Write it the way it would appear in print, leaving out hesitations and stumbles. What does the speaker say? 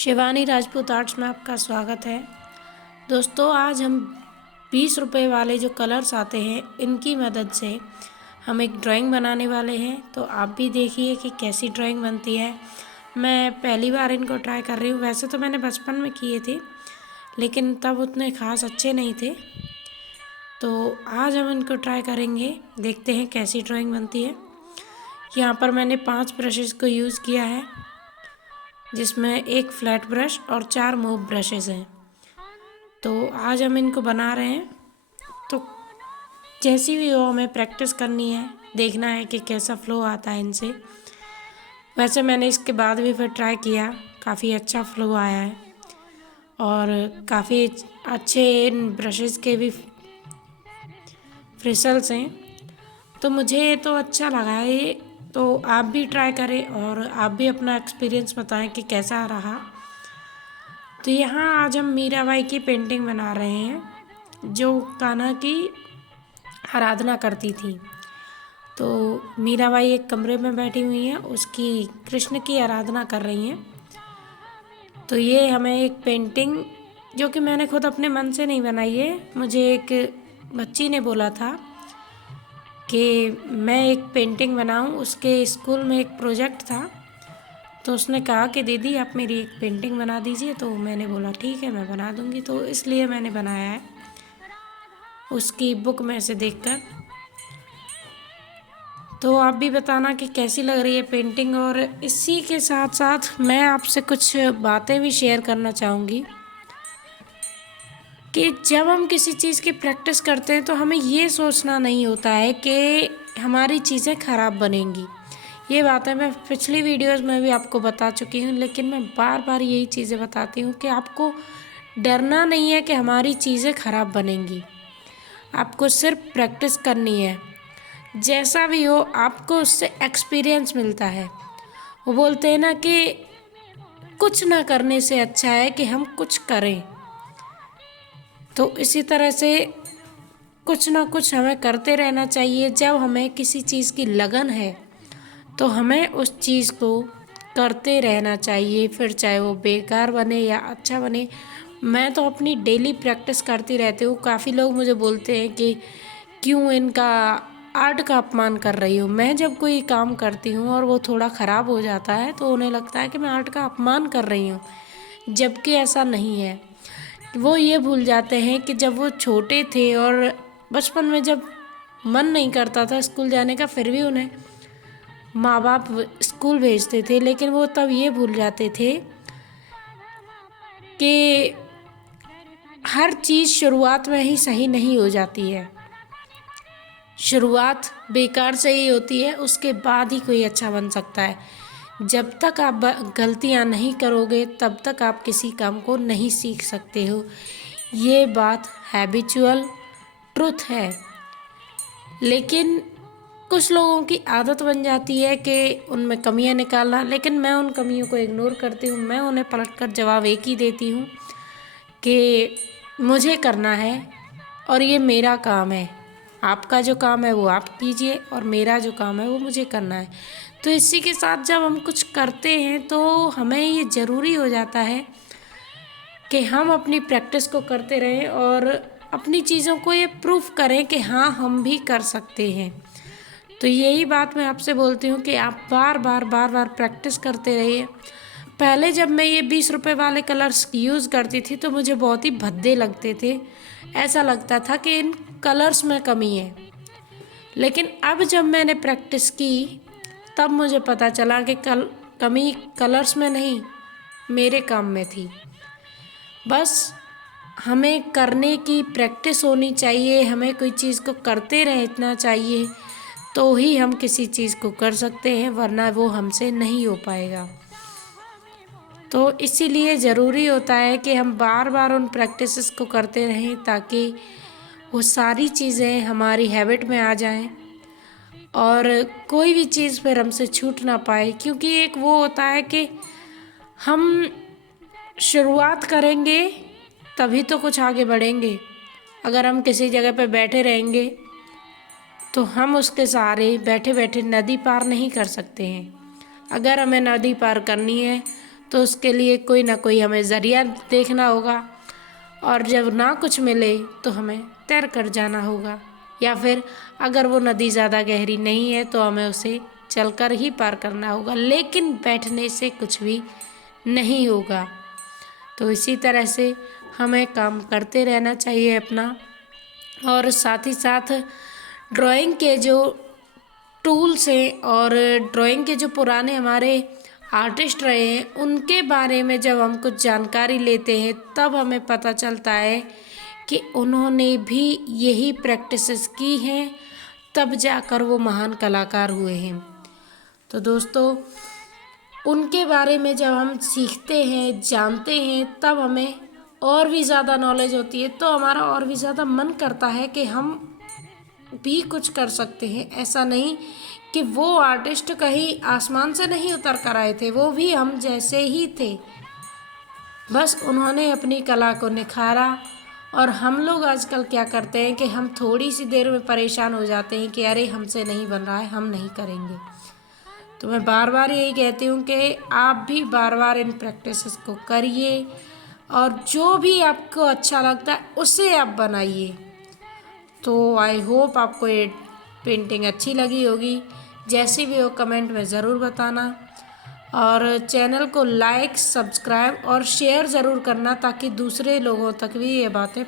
Shivani Rajput arts में आपका स्वागत है। दोस्तों, आज हम 20 रुपए वाले जो कलर्स आते हैं इनकी मदद से हम एक ड्राइंग बनाने वाले हैं। तो आप भी देखिए कि कैसी ड्राइंग बनती है। मैं पहली बार इनको ट्राई कर रही हूँ। वैसे तो मैंने बचपन में किए थे, लेकिन तब उतने ख़ास अच्छे नहीं थे। तो आज हम इनको ट्राई करेंगे, देखते हैं कैसी ड्राइंग बनती है। यहाँ पर मैंने 5 ब्रशेज़ को यूज़ किया है, जिसमें एक फ्लैट ब्रश और 4 मूव ब्रशेस हैं। तो आज हम इनको बना रहे हैं। तो जैसी भी हो, हमें प्रैक्टिस करनी है, देखना है कि कैसा फ्लो आता है इनसे। वैसे मैंने इसके बाद भी फिर ट्राई किया, काफ़ी अच्छा फ्लो आया है और काफ़ी अच्छे इन ब्रशेस के भी फ्रिसल्स हैं। तो मुझे तो अच्छा लगा है ये। तो आप भी ट्राई करें और आप भी अपना एक्सपीरियंस बताएं कि कैसा रहा। तो यहाँ आज हम मीराबाई की पेंटिंग बना रहे हैं, जो कान्हा की आराधना करती थी। तो मीराबाई एक कमरे में बैठी हुई हैं, उसकी कृष्ण की आराधना कर रही हैं। तो ये हमें एक पेंटिंग, जो कि मैंने खुद अपने मन से नहीं बनाई है, मुझे एक बच्ची ने बोला था कि मैं एक पेंटिंग बनाऊं। उसके स्कूल में एक प्रोजेक्ट था, तो उसने कहा कि दीदी आप मेरी एक पेंटिंग बना दीजिए। तो मैंने बोला ठीक है, मैं बना दूंगी। तो इसलिए मैंने बनाया है उसकी बुक में से देखकर। तो आप भी बताना कि कैसी लग रही है पेंटिंग। और इसी के साथ साथ मैं आपसे कुछ बातें भी शेयर करना चाहूँगी कि जब हम किसी चीज़ की प्रैक्टिस करते हैं तो हमें ये सोचना नहीं होता है कि हमारी चीज़ें ख़राब बनेंगी। ये बातें मैं पिछली वीडियोज़ में भी आपको बता चुकी हूँ, लेकिन मैं बार बार यही चीज़ें बताती हूँ कि आपको डरना नहीं है कि हमारी चीज़ें ख़राब बनेंगी। आपको सिर्फ प्रैक्टिस करनी है। जैसा भी हो, आपको उससे एक्सपीरियंस मिलता है। वो बोलते हैं ना कि कुछ ना करने से अच्छा है कि हम कुछ करें। तो इसी तरह से कुछ ना कुछ हमें करते रहना चाहिए। जब हमें किसी चीज़ की लगन है तो हमें उस चीज़ को करते रहना चाहिए, फिर चाहे वो बेकार बने या अच्छा बने। मैं तो अपनी डेली प्रैक्टिस करती रहती हूँ। काफ़ी लोग मुझे बोलते हैं कि क्यों इनका आर्ट का अपमान कर रही हूँ। मैं जब कोई काम करती हूँ और वो थोड़ा ख़राब हो जाता है तो उन्हें लगता है कि मैं आर्ट का अपमान कर रही हूँ, जबकि ऐसा नहीं है। वो ये भूल जाते हैं कि जब वो छोटे थे और बचपन में जब मन नहीं करता था स्कूल जाने का, फिर भी उन्हें माँ बाप स्कूल भेजते थे, लेकिन वो तब ये भूल जाते थे कि हर चीज़ शुरुआत में ही सही नहीं हो जाती है। शुरुआत बेकार से ही होती है, उसके बाद ही कोई अच्छा बन सकता है। जब तक आप गलतियाँ नहीं करोगे तब तक आप किसी काम को नहीं सीख सकते हो। ये बात हैबिचुअल ट्रुथ है। लेकिन कुछ लोगों की आदत बन जाती है कि उनमें कमियां निकालना, लेकिन मैं उन कमियों को इग्नोर करती हूँ। मैं उन्हें पलटकर जवाब एक ही देती हूँ कि मुझे करना है और ये मेरा काम है। आपका जो काम है वो आप कीजिए और मेरा जो काम है वो मुझे करना है। तो इसी के साथ जब हम कुछ करते हैं तो हमें ये ज़रूरी हो जाता है कि हम अपनी प्रैक्टिस को करते रहें और अपनी चीज़ों को ये प्रूफ करें कि हाँ, हम भी कर सकते हैं। तो यही बात मैं आपसे बोलती हूँ कि आप बार बार प्रैक्टिस करते रहिए। पहले जब मैं ये 20 रुपए वाले कलर्स यूज़ करती थी तो मुझे बहुत ही भद्दे लगते थे। ऐसा लगता था कि इन कलर्स में कमी है। लेकिन अब जब मैंने प्रैक्टिस की तब मुझे पता चला कि कमी कलर्स में नहीं, मेरे काम में थी। बस हमें करने की प्रैक्टिस होनी चाहिए। हमें कोई चीज़ को करते रहना चाहिए, तो ही हम किसी चीज़ को कर सकते हैं, वरना वो हमसे नहीं हो पाएगा। तो इसीलिए ज़रूरी होता है कि हम बार बार उन प्रैक्टिसेस को करते रहें, ताकि वो सारी चीज़ें हमारी हैबिट में आ जाएं और कोई भी चीज़ फिर हमसे छूट ना पाए। क्योंकि एक वो होता है कि हम शुरुआत करेंगे तभी तो कुछ आगे बढ़ेंगे। अगर हम किसी जगह पे बैठे रहेंगे तो हम उसके सहारे बैठे बैठे नदी पार नहीं कर सकते हैं। अगर हमें नदी पार करनी है तो उसके लिए कोई ना कोई हमें ज़रिया देखना होगा, और जब ना कुछ मिले तो हमें तैर कर जाना होगा, या फिर अगर वो नदी ज़्यादा गहरी नहीं है तो हमें उसे चलकर ही पार करना होगा, लेकिन बैठने से कुछ भी नहीं होगा। तो इसी तरह से हमें काम करते रहना चाहिए अपना, और साथ ही साथ ड्राइंग के जो टूल्स हैं और ड्राइंग के जो पुराने हमारे आर्टिस्ट रहे हैं उनके बारे में जब हम कुछ जानकारी लेते हैं तब हमें पता चलता है कि उन्होंने भी यही प्रैक्टिसेस की हैं, तब जाकर वो महान कलाकार हुए हैं। तो दोस्तों, उनके बारे में जब हम सीखते हैं, जानते हैं, तब हमें और भी ज़्यादा नॉलेज होती है, तो हमारा और भी ज़्यादा मन करता है कि हम भी कुछ कर सकते हैं। ऐसा नहीं कि वो आर्टिस्ट कहीं आसमान से नहीं उतर कर आए थे, वो भी हम जैसे ही थे, बस उन्होंने अपनी कला को निखारा। और हम लोग आजकल क्या करते हैं कि हम थोड़ी सी देर में परेशान हो जाते हैं कि अरे हमसे नहीं बन रहा है, हम नहीं करेंगे। तो मैं बार बार यही कहती हूँ कि आप भी बार बार इन प्रैक्टिसेस को करिए, और जो भी आपको अच्छा लगता है उसे आप बनाइए। तो आई होप आपको ये पेंटिंग अच्छी लगी होगी। जैसी भी हो कमेंट में ज़रूर बताना, और चैनल को लाइक, सब्सक्राइब और शेयर ज़रूर करना, ताकि दूसरे लोगों तक भी ये बातें